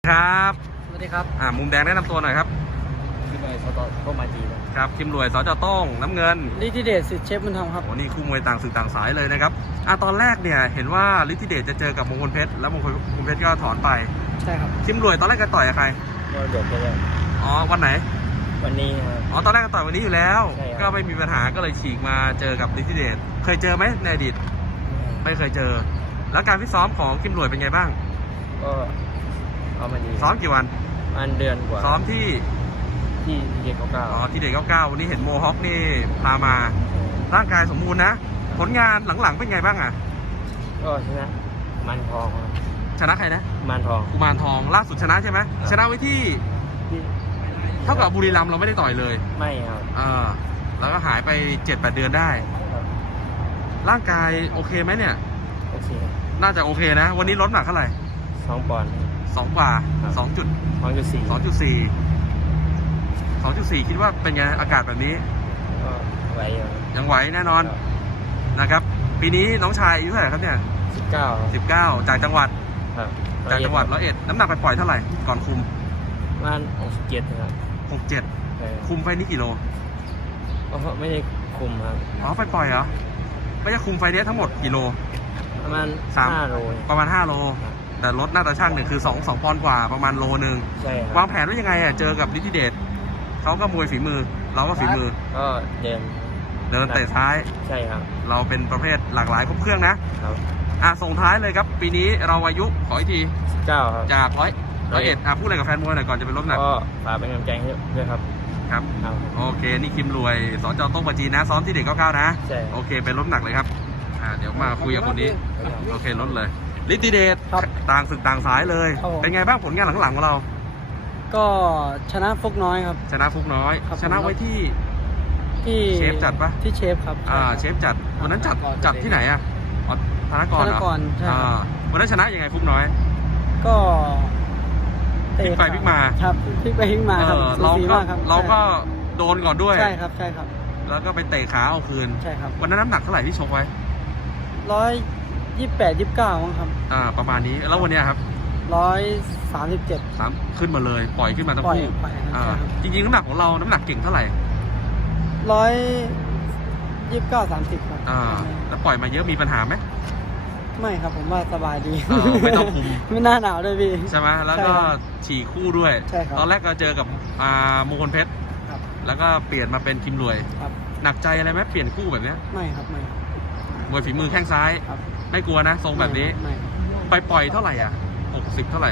ครับสวัสดีครับมุมแดงแนะนำตัวหน่อยครับคิมเลยสตโตมาจีครับคิมรวยสจโต้งน้ำเงินฤทธิเดชสิทธิ์เชฟบุญธรรมครับโอ้นี่คู่มวยต่างสื่อต่างสายเลยนะครับตอนแรกเนี่ยเห็นว่าฤทธิเดชจะเจอกับมงคลเพชรแล้วมงคลเพชรก็ถอนไปใช่ครับคิมรวยตอนแรกก็ต่อยกับใครวันเดียวกันวันไหนวันนี้ครับตอนแรกก็ต่อยวันนี้อยู่แล้วก็ไม่มีปัญหาก็เลยฉีกมาเจอกับฤทธิเดชเคยเจอไหมในอดีตไม่เคยเจอแล้วการฟิตซ้อมของคิมรวยเป็นไงบ้างก็เอามาดีซ้อมกี่วันเดือนกว่าซ้อมที่เด็ก99 ที่เด็ก99วันนี้เห็นโมฮอคนี่พามาร่างกายสมบูรณ์นะผลงานหลังๆเป็นไงบ้างก็ชนะมันทองชนะใครนะกุมารทองล่าสุดชนะใช่ไหมชนะไว้ที่เท่ากับบุรีรัมย์เราไม่ได้ต่อยเลยไม่ครับแล้วก็หายไป 7-8 เดือนได้ร่างกายโอเคไหมเนี่ยโอเคน่าจะโอเคนะวันนี้ลดหนักเท่าไหร่ 2 ปอนด์ 2 กว่า2.4 คิดว่าเป็นไงอากาศแบบนี้ก็ไหวยังไหวแน่นอนนะครับปีนี้น้องชายอายุเท่าไหร่ครับเนี่ย19จากจังหวัด101น้ำหนักไปปล่อยเท่าไหร่ก่อนคุมประมาณ67ครับคุมไฟนี้กี่โลไม่ได้คุมครับไฟปล่อยเหรอไม่ใช่คุมไฟนี้ทั้งหมดกี่โลประมาณ5 โลประมาณ5 โลแต่รถหน้าตาช่างเนี่ยคือ2 ปอนด์กว่าประมาณโลนึงใช่ครับวางแผนว่ายังไงเจอกับฤทธิเดชเขาก็มวยฝีมือเราก็ฝีมือก็เดินเตะท้ายใช่ครับเราเป็นประเภทหลากหลายครบเครื่องนะครับส่งท้ายเลยครับปีนี้เราอายุขออีกที 19ครับจาก101พูดอะไรกับแฟนมวยหน่อยก่อนจะไปลดน้ำหนักก็ฝากเป็นกำลังใจให้ด้วยครับโอเคนี่คิมรวยสจโต้งปจีนะซ้อมที่เด็ก99นะใช่โอเคไปลดน้ำหนักเลยครับเดี๋ยวมาคุยกับคนนี้โอเคลดเลยฤทธิเดชต่างศึกต่างสายเลยเป็นไงบ้างผลงานหลังๆของเราก็ชนะฟุกน้อยครับชนะฟุกน้อยชนะไว้ที่เชฟจัดปะที่เชฟครับเชฟจัดวันนั้นจัดที่ไหนธนกรเหรอใช่วันนั้นชนะยังไงฟุกน้อยก็พลิกไปพลิกมาครับพลิกไปพลิกมาครับเราก็โดนก่อนด้วยใช่ครับแล้วก็ไปเตะขาเอาคืนใช่ครับวันนั้นน้ำหนักเท่าไหร่ที่ชกไว้ 128-29มั้งครับประมาณนี้แล้ววันนี้ครับ 137 ขึ้นมาเลยปล่อยขึ้นมาทั้งคู่จริงๆน้ำหนักของเราน้ำหนักเก่งเท่าไหร่ 129-30ครับแล้วปล่อยมาเยอะมีปัญหาไหมไม่ครับผมว่าสบายดีไม่ต้องคุมไม่น่าหนาวด้วยพี่ใช่ไหมแล้วก็ฉี่คู่ด้วยตอนแรกก็เจอกับมงคลเพชรแล้วก็เปลี่ยนมาเป็นคิมรวยหนักใจอะไรไหมเปลี่ยนคู่แบบนี้ไม่ครับไม่มวยฝีมือแข้งซ้ายไม่กลัวนะทรงแบบนี้ไปปล่อยเท่าไหร่60เท่าไหร่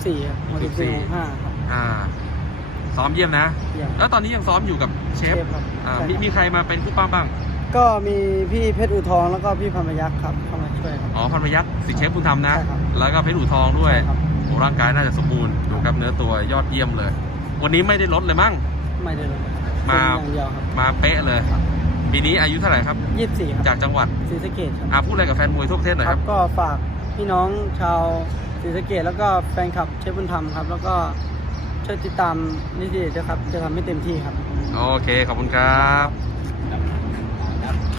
64 ซ้อมเยี่ยมนะแล้วตอนนี้ยังซ้อมอยู่กับเชฟมีใครมาเป็นคู่ป้าบ้างก็มีพี่เพชรอู่ทองแล้วก็พี่พันพยัคฆ์ครับเข้ามาช่วยพันพยัคฆ์สิทธิเชฟบุญธรรมนะแล้วก็เพชรอู่ทองด้วยโอ้ร่างกายน่าจะสมบูรณ์ดูครับเนื้อตัวยอดเยี่ยมเลยวันนี้ไม่ได้ลดเลยมั้งไม่ได้ลดมาเป๊ะเลยปีนี้อายุเท่าไหร่ครับ 24ครับจากจังหวัดศรีสะเกษครับพูดอะไรกับแฟนมวยทั่วประเทศหน่อยครับก็ฝากพี่น้องชาวศรีสะเกษแล้วก็แฟนคลับเชฟบุญธรรมครับแล้วก็ช่วยติดตามฤทธิเดชด้วยครับจะทำให้เต็มที่ครับโอเคขอบคุณครับ